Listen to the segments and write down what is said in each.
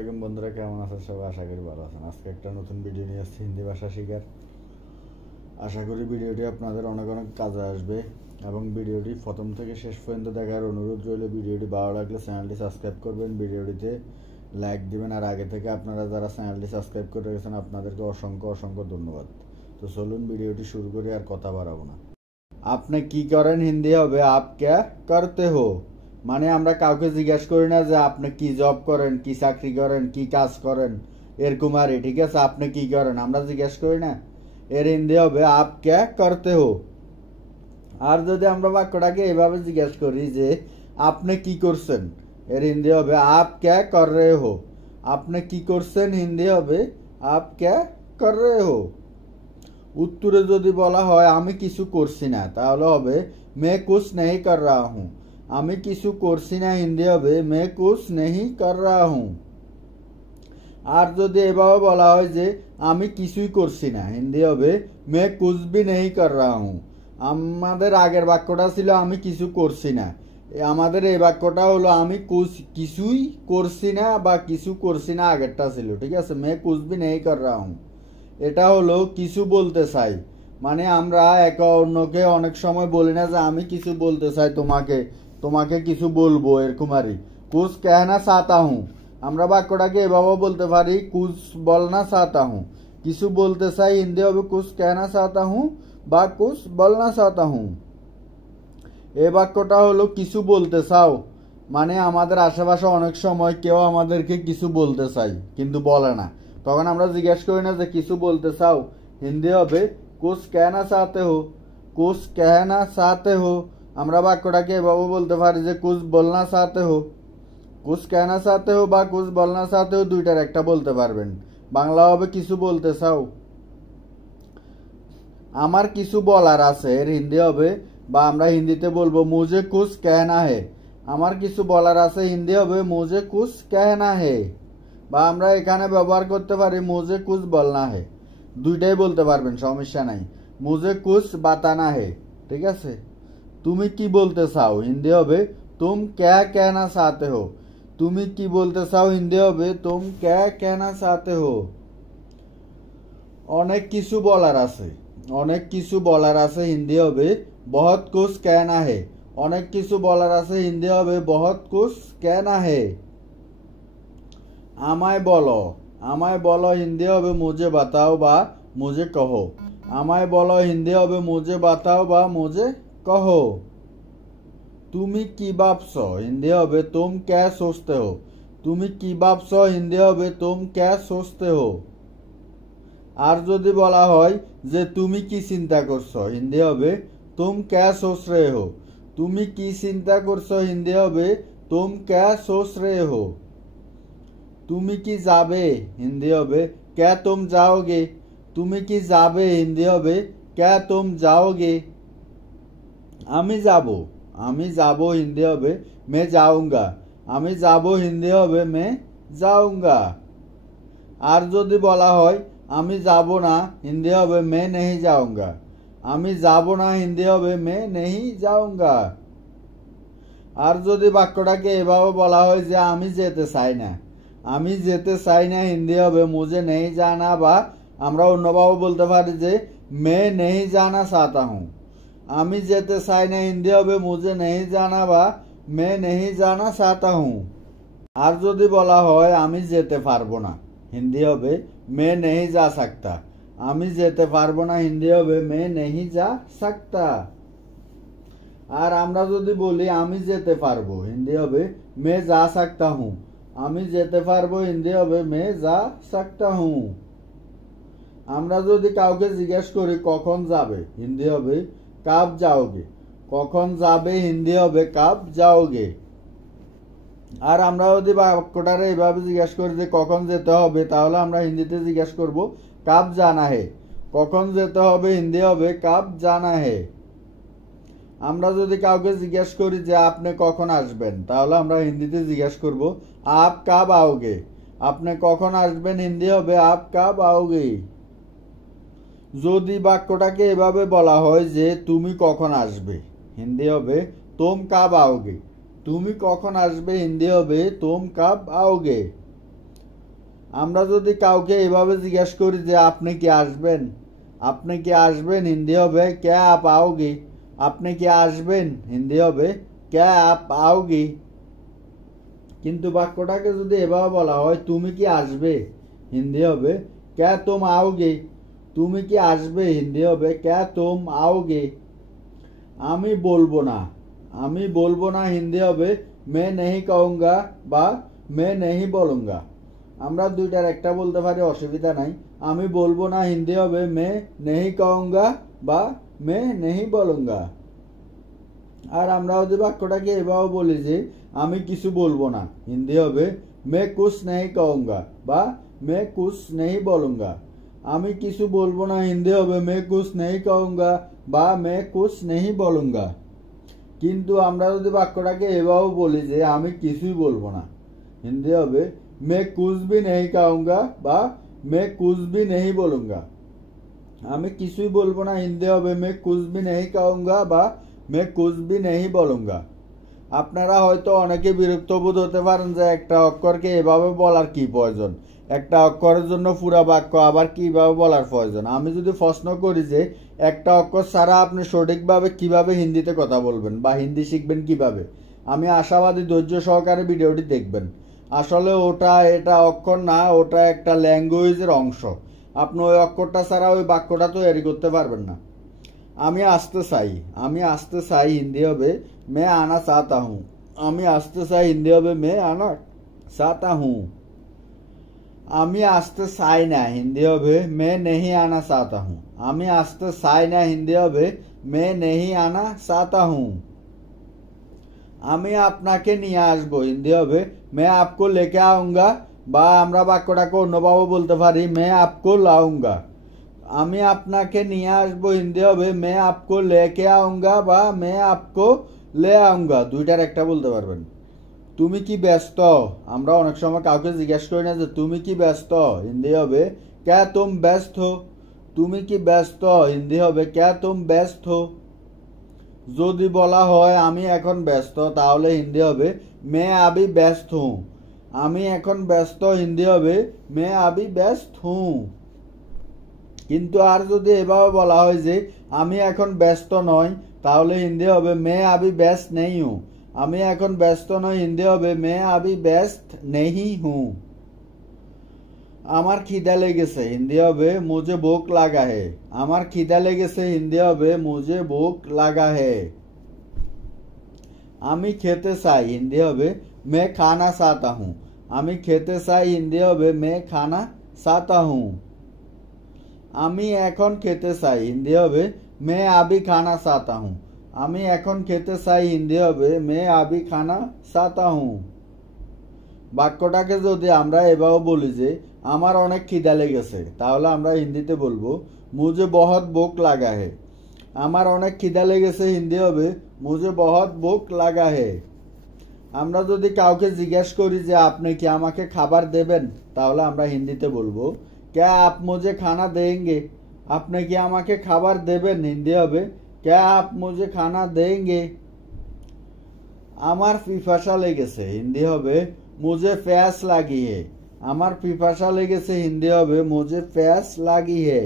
আলাইকুম বন্ধুরা, কেমন আছেন সবাই? আশা করি ভালো আছেন। আজকে একটা নতুন ভিডিও নিয়ে আসছি হিন্দি ভাষা শেখার। আশা করি ভিডিওটি আপনাদের অনেক অনেক কাজে আসবে এবং ভিডিওটি প্রথম থেকে শেষ পর্যন্ত দেখার অনুরোধ রইল। ভিডিওটি ভালো লাগলে চ্যানেলটি সাবস্ক্রাইব করবেন, ভিডিওটিতে লাইক দিবেন। আর আগে থেকে আপনারা যারা চ্যানেলটি সাবস্ক্রাইব করে রেখেছেন আপনাদেরকে অসংখ্য অসংখ্য ধন্যবাদ। তো চলুন ভিডিওটি শুরু করি, আর কথা বাড়াবো না। আপনি কি করেন হিন্দি হবে আপ ক্যা করতে হো। মানে আমরা কাউকে জিজ্ঞেস করি না যে আপনি কি জব করেন, কি চাকরি করেন, কি কাজ করেন, এরকম আর ঠিক আছে, আপনি কি করেন আমরা জিজ্ঞেস করি না। এর হিন্দি হবে আপ ক্যা করতে হো। আর যদি আমরা বাক্যটাকে এভাবে জিজ্ঞেস করি যে আপনি কি করছেন, এর হিন্দি হবে আপ ক্যা কর রে হো। আপনি কি করছেন হিন্দি হবে আপ ক্যা কর রে হো। উত্তরে যদি বলা হয় আমি কিছু করছি না, তাহলে হবে মে কুছ নেহি কর রাহা হুঁ। আমি কিছু করছি না হিন্দি হবে মে কুছ নেহি কর রাহা হুঁ। আর যদি এভাবে বলা হয় যে আমি কিছুই করছি না, হিন্দি হবে মে কুছ ভি নেহি কর রাহা হুঁ। আমাদের আগের বাক্যটা ছিল আমি কিছু করছি না, আমাদের এই বাক্যটা হলো আমি কিছুই করছি না বা কিছু করছি না, আগেরটা ছিল। ঠিক আছে, মে কুছ ভি নেহি কর রাহা হুঁ। এটা হলো কিছু বলতে চাই। মানে আমরা একে অন্যকে অনেক সময় বলি না যে আমি কিছু বলতে চাই তোমাকে, তোমাকে কিছু বলবো, এরকম আরই কুছ কেহনা চাহতা হুঁ। আমরা বাক্যটাকে এভাবে বলতে পারি কুছ বলনা চাহতা হুঁ। কিছু বলতে চাই হিন্দি হবে কুছ কেহনা চাহতা হুঁ বা কুছ বলনা চাহতা হুঁ। এই বাক্যটা হলো কিছু বলতে চাও। মানে আমাদের আশেপাশে অনেক সময় কেউ আমাদেরকে কিছু বলতে চাই কিন্তু বলে না, তখন আমরা জিজ্ঞেস করি না যে কিছু বলতে চাও, হিন্দি হবে কুছ কেহনা চাহতে হো। কুছ কেহনা চাহতে হো। আমরা বাক্যটাকে এভাবে বলতে পারি যে কুছ বলনা চাহতে হো। কুছ কেহনা চাহতে হো বা কুছ বলনা চাহতে হো, দুইটার একটা বলতে পারবেন। বাংলা হবে কিছু বলতে চাও। আমার কিছু বলার আছে, এর হিন্দি হবে বা আমরা হিন্দিতে বলবো মুঝে কুছ কেহনা হে। আমার কিছু বলার আছে হিন্দি হবে মুঝে কুছ কেহনা হে। বা আমরা এখানে ব্যবহার করতে পারি মুঝে কুছ বলনা হে। দুইটাই বলতে পারবেন, সমস্যা নাই। মুঝে কুছ বাতানা হে। ঠিক আছে। তুমি কি বলতে চাও হিন্দি হবে তুম ক্যা কেহনা চাহতে হো। তুমি কি বলতে চাও হিন্দি হবে তুম ক্যা কেহনা চাহতে হো। অনেক কিছু বলার আছে, অনেক কিছু বলার আছে হিন্দি হবে বহুত কুছ কেহনা হে। অনেক কিছু বলার আছে হিন্দি হবে বহুত কুছ কেহনা হে। আমায় বলো, আমায় বলো হিন্দি হবে মুঝে বাতাও বা মুঝে কহো। আমায় বলো হিন্দি হবে মুঝে বাতাও বা মুঝে কহো। তুমি কি ভাবছো হিন্দি হবে তুম ক্যা সোচতে হো। তুমি কি ভাবছো হিন্দি হবে তুম ক্যা সোচতে হো। আর যদি বলা হয় যে তুমি কি চিন্তা করছো, হিন্দি হবে তুম ক্যা সোচ রে হো। তুমি কি চিন্তা করছো হিন্দি হবে তুম ক্যা সোচ রে হো। তুমি কি যাবে হিন্দি হবে ক্যা তুম যাওগে। তুমি কি যাবে হিন্দি হবে ক্যা তুম যাওগে। আমি যাব, আমি যাব হিন্দি হবে মে যাউঙ্গা। আমি যাব হিন্দি হবে মে যাউঙ্গা। আর যদি বলা হয় আমি যাব না, হিন্দি হবে মে নেহি যাউঙ্গা। আমি যাব না হিন্দি হবে মে নেহি যাউঙ্গা। আর যদি বাক্যটাকে এভাবে বলা হয় যে আমি যেতে চাই না, আমি যেতে চাই না হিন্দি হবে মুঝে নেহি জানা। বা আমরা অন্যভাবে বলতে পারি যে মে নেহি জানা চাহতা হুঁ। আমি যেতে চাই না হিন্দি হবে মুঝে নেহি জানা বা মে নেহি জানা চাহতা হুঁ। আর যদি বলা হয় আমি যেতে পারবো না, হিন্দি হবে মে নেহি যা সকতা। আমি যেতে পারবো না হিন্দি হবে মে নেহি যা সকতা। আর আমরা যদি বলি আমি যেতে পারবো, হিন্দি হবে মে যা সকতা হুঁ। আমি যেতে পারবো হিন্দি হবে মে যা সকতা হুঁ। আমরা যদি কাউকে জিজ্ঞেস করি কখন যাবে, হিন্দি হবে কাব যাওগে। কখন যাবে হিন্দি হবে কাব যাওগে। আর আমরা যদি বাক্যটারে এইভাবে জিজ্ঞেস করি যে কখন যেতে হবে, তাহলে আমরা হিন্দিতে জিজ্ঞেস করব কাব জানা হে। কখন যেতে হবে হিন্দি হবে কাব জানা হে। আমরা যদি কাউকে জিজ্ঞেস করি যে আপনি কখন আসবেন, তাহলে আমরা হিন্দিতে জিজ্ঞেস করব আপ কাব आओगे। আপনি কখন আসবেন হিন্দি হবে আপ কাব आओगे। যদি বাক্যটাকে এভাবে বলা হয় যে তুমি কখন আসবে, হিন্দি হবে তুম কাব आओगे। তুমি কখন আসবে হিন্দি হবে তুম কাব आओगे। আমরা যদি কাউকে এভাবে জিজ্ঞাসা করি যে আপনি কি আসবেন, আপনি কি আসবেন, হিন্দি হবে ক্যা আপ आओगे। আপনি কি আসবেন, হিন্দি হবে ক্যা আপ आओगे। কিন্তু বাক্যটাকে যদি এভাবে বলা হয় তুমি কি আসবে, হিন্দি হবে ক্যা তুম आओगे। তুমি কি আসবে, হিন্দি হবে ক্যা তুম आओगे। আমি বলবো না, আমি বলবো না, হিন্দি হবে मैं नहीं कहूँगा বা मैं नहीं बोलूँगा। আমরা দুইটার একটা বলতে পারি, অসুবিধা নাই। আমি বলবো না, হিন্দি হবে मैं नहीं कहूँगा বা मैं नहीं बोलूँगा। আর আমরা যদি বাক্যটাকে এভাবে বলি যে আমি কিছু বলবো না, হিন্দি হবে मैं कुछ नहीं कहूँगा বা मैं कुछ नहीं बोलूँगा। আমি কিছু বলবো না, হিন্দি হবে मैं कुछ नहीं कहूँगा বা मैं कुछ नहीं बोलूँगा। কিন্তু আমরা যদি বাক্যটাকে এভাবে বলি যে আমি কিছুই বলবো না, হিন্দি হবে मैं कुछ भी नहीं कहूँगा বা मैं कुछ भी नहीं बोलूँगा। আমি কিছুই বলবো না, হিন্দি হবে मैं कुछ भी नहीं कहूँगा বা मैं कुछ भी नहीं बोलूँगा। আপনারা হয়তো অনেকে বিরক্ত বোধ হতে পারেন যে একটা অক্ষরকে এভাবে বলার কি প্রয়োজন, একটা অক্ষরের জন্য পুরা বাক্য আবার কিভাবে বলার প্রয়োজন। আমি যদি প্রশ্ন করি যে একটা অক্ষর ছাড়া আপনি সঠিকভাবে কিভাবে হিন্দিতে কথা বলবেন বা হিন্দি শিখবেন কিভাবে, আমি আশাবাদী ধৈর্য সহকারে ভিডিওটি দেখবেন। আসলে ওটা এটা অক্ষর না, ওটা একটা ল্যাঙ্গুয়েজের অংশ। আপনি ওই অক্ষরটা ছাড়া ওই বাক্যটা তৈরি করতে পারবেন না। আমি আসতে চাই, আমি আসতে চাই, হিন্দি হবে मैं आना चाहता हूँ। আমি আসতে চাই, হিন্দি হবে मैं आना चाहता हूँ। আমি আসতে চাই না, হিন্দি হবে मैं नहीं आना चाहता हूँ। আমি আসতে চাই না, হিন্দি হবে मैं नहीं आना चाहता हूँ। আমি আপনাকে নিয়ে আসবো, হিন্দি হবে मैं आपको लेके आऊँगा বা আমরা বাক্যটাকে অন্যভাবে বলতে পারি मैं आपको लाऊंगा। আমি আপনাকে নিয়ে আসবো, হিন্দি হবে मैं आपको लेके आऊँगा বা मैं आपको ले आऊँगा। দুইটার একটা বলতে পারবেন। তুমি কি ব্যস্ত, আমরা অনেক সময় কাউকে জিজ্ঞেস করি না যে তুমি কি ব্যস্ত, হিন্দি হবে क्या तुम व्यस्त हो। তুমি কি ব্যস্ত, হিন্দি হবে क्या तुम व्यस्त हो। যদি বলা হয় আমি এখন ব্যস্ত, তাহলে হিন্দি হবে मैं अभी व्यस्त हूँ। আমি এখন ব্যস্ত, হিন্দি হবে मैं अभी व्यस्त हूँ। কিন্তু আর যদি এভাবে বলা হয় যে আমি এখন ব্যস্ত নই, তাহলে হিন্দি হবে मैं अभी व्यस्त नहीं हूँ। আমি এখন ব্যস্ত নই, হিন্দি হবে मैं अभी व्यस्त नहीं हूँ। আমার খিদা লেগেছে, হিন্দি হবে मुझे भूख लगा है। আমার খিদা লেগেছে, হিন্দি হবে मुझे भूख लगा है। আমি খেতে চাই, হিন্দি হবে मैं खाना चाहता हूँ। আমি খেতে চাই, হিন্দি হবে मैं खाना चाहता हूँ। আমি এখন খেতে চাই, হিন্দি হবে मैं अभी खाना चाहता हूँ। আমি এখন খেতে চাই, হিন্দি হবে मैं अभी खाना चाहता हूँ। বাক্যটাকে যদি আমরা এভাবে বলি যে আমার অনেক খিদা লেগেছে, তাহলে আমরা হিন্দিতে বলবো मुझे बहुत भूख लगा है। আমার অনেক খিদা লেগেছে, হিন্দি হবে मुझे बहुत भूख लगा है। আমরা যদি কাউকে জিজ্ঞাসা করি যে আপনি কি আমাকে খাবার দেবেন, তাহলে আমরা হিন্দিতে বলবো क्या आप मुझे खाना देंगे। আপনি কি আমাকে খাবার দেবেন, হিন্দি হবে क्या आप मुझे खाना देंगे। আমার পিপাসা লেগেছে, হিন্দি হবে मुझे प्यास लगी है। আমার পিপাসা লেগেছে, হিন্দি হবে मुझे प्यास लगी है।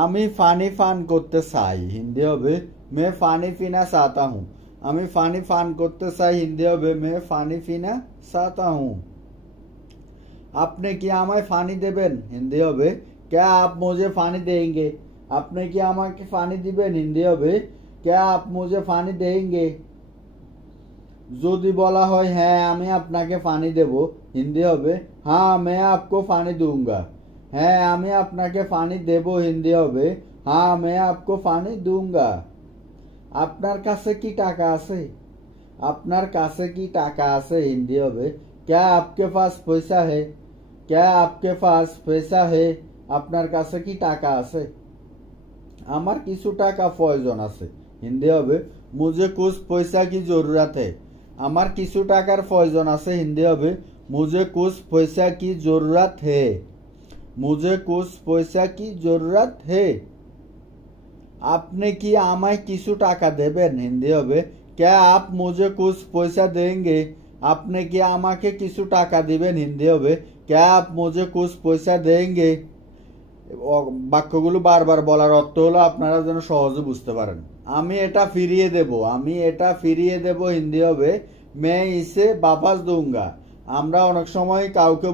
আমি পানি পান করতে চাই, হিন্দি হবে मैं पानी पीना चाहता हूँ। আমি পানি পান করতে চাই, হিন্দি হবে मैं पानी पीना चाहता हूँ। আপনি কি আমায় পানি দেবেন, হিন্দি হবে क्या आप मुझे पानी देंगे। আপনি কি আমাকে পানি দিবেন, হিন্দি হবে क्या आप मुझे पानी देंगे। যদি বলা হয় হ্যাঁ আমি আপনাকে পানি দেব, হিন্দি হবে हाँ मैं आपको पानी दूंगा। হ্যাঁ আমি আপনাকে পানি দেব, হিন্দি হবে हाँ मैं आपको पानी दूंगा। আপনার কাছে কি টাকা আছে, আপনার কাছে কি টাকা আছে, হিন্দি হবে क्या आपके पास पैसा है। क्या आपके पास पैसा है। আপনার কাছে কি টাকা আছে। আমার কিছু টাকা প্রয়োজন আছে, হিন্দি হবে मुझे कुछ पैसा की जरूरत है। আমার কিছু টাকার প্রয়োজন আছে, হিন্দি হবে मुझे कुछ पैसा की जरूरत है। मुझे कुछ पैसा की जरूरत है। আপনি কি আমায় কিছু টাকা দেবেন, হিন্দি হবে क्या आप मुझे कुछ पैसा देंगे। আপনি কি আমাকে কিছু টাকা দিবেন? হিন্দি হবে क्या आप मुझे कुछ পয়সা देंगे। বাক্যগুলো বারবার বলার অর্থ হলো আপনারা যেন সহজে বুঝতে পারেন। আমি এটা ফিরিয়ে দেব, আমি এটা ফিরিয়ে দেব হিন্দি হবে मैं इसे वापस दूंगा। আমরা অনেক সময় কাউকে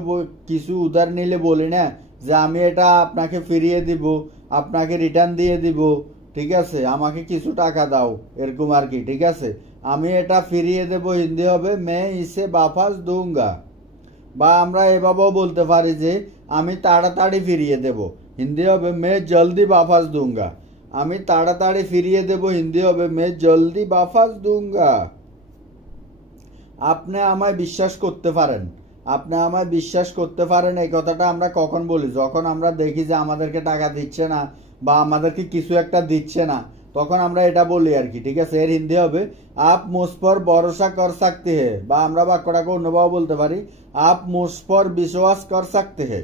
কিছু উধার নিলে বলি না যে আমি এটা আপনাকে ফিরিয়ে দিব, আপনাকে রিটার্ন দিয়ে দিব, ঠিক আছে, আমাকে কিছু টাকা দাও, এরকম আর কি, ঠিক আছে। আমি এটা ফিরিয়ে দেব হিন্দি হবে मैं इसे वापस दूंगा। বা আমরা এভাবেও বলতে পারি যে আমি তাড়াতাড়ি ফিরিয়ে দেব, হিন্দি হবে मैं जल्दी वापस दूंगा। আমি তাড়াতাড়ি ফিরিয়ে দেব হিন্দি হবে मैं जल्दी वापस दूंगा। আপনি আমায় বিশ্বাস করতে পারেন, আপনি আমায় বিশ্বাস করতে পারেন এই কথাটা আমরা কখন বলি? যখন আমরা দেখি যে আমাদেরকে টাকা দিচ্ছে না বা আমাদেরকে কিছু একটা দিচ্ছে না, তখন আমরা এটা বলি আর কি, ঠিক আছে। এর হিন্দি হবে আপ মুঝ পর ভরসা কর सकते हैं। বা আমরা বাক্যটাকে অন্যভাবে বলতে পারি আপ মুঝ পর বিশ্বাস কর सकते हैं।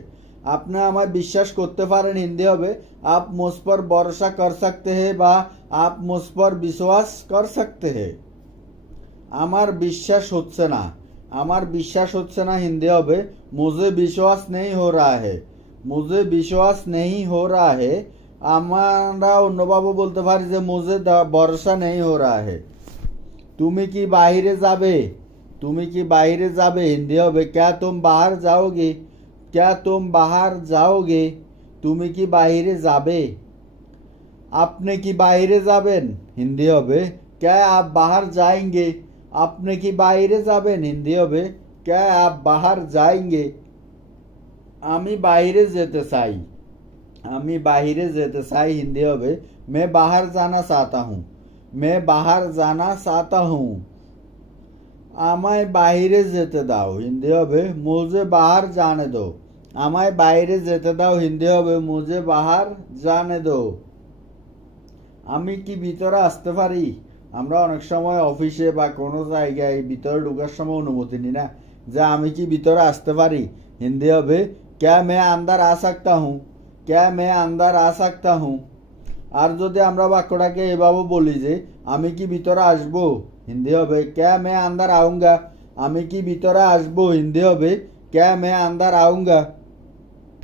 আপনি আমায় বিশ্বাস করতে পারেন হিন্দি হবে আপ মুঝ পর ভরসা কর सकते हैं বা আপ মুঝ পর বিশ্বাস কর सकते हैं। আমার বিশ্বাস হচ্ছে না, আমার বিশ্বাস হচ্ছে না হিন্দি হবে मुझे विश्वास नहीं हो रहा है। मुझे विश्वास नहीं हो रहा है। আমরা অন্যভাবে বলতে পারি যে मुझे ভরসা नहीं हो रहा है। তুমি কি বাইরে যাবে? তুমি কি বাইরে যাবে হিন্দি হবে क्या तुम बाहर जाओगे। क्या तुम बाहर जाओगे। তুমি কি বাইরে যাবে? আপনি কি বাইরে যাবেন হিন্দি হবে क्या आप बाहर जाएंगे। আপনি কি বাইরে যাবেন হিন্দি হবে क्या आप बाहर जाएंगे। আমি বাইরে যেতে চাই, আমি বাইরে যেতে চাই হিন্দি হবে मैं बाहर जाना चाहता हूँ। मैं बाहर जाना चाहता हूँ। আমায় বাইরে যেতে দাও হিন্দি হবে मुझे बाहर जाने दो। আমায় বাইরে যেতে দাও হিন্দি হবে मुझे बाहर जाने दो। আমি কি ভিতরে আসতে পারি? আমরা অনেক সময় অফিসে বা কোনো জায়গায় ভিতরে ঢোকার সময় অনুমতি নিই না, যে আমি কি ভিতরে আসতে পারি হিন্দি হবে क्या मैं अंदर आ सकता हूँ। क्या मैं अंदर आ सकता हूँ। আর যদি আমরা বাক্যটাকে এভাবে বলি যে আমি কি ভিতরে আসবো হিন্দি হবে क्या मैं अंदर आऊंगा। আমি কি ভিতরে আসবো হিন্দি হবে क्या मैं अंदर आऊंगा।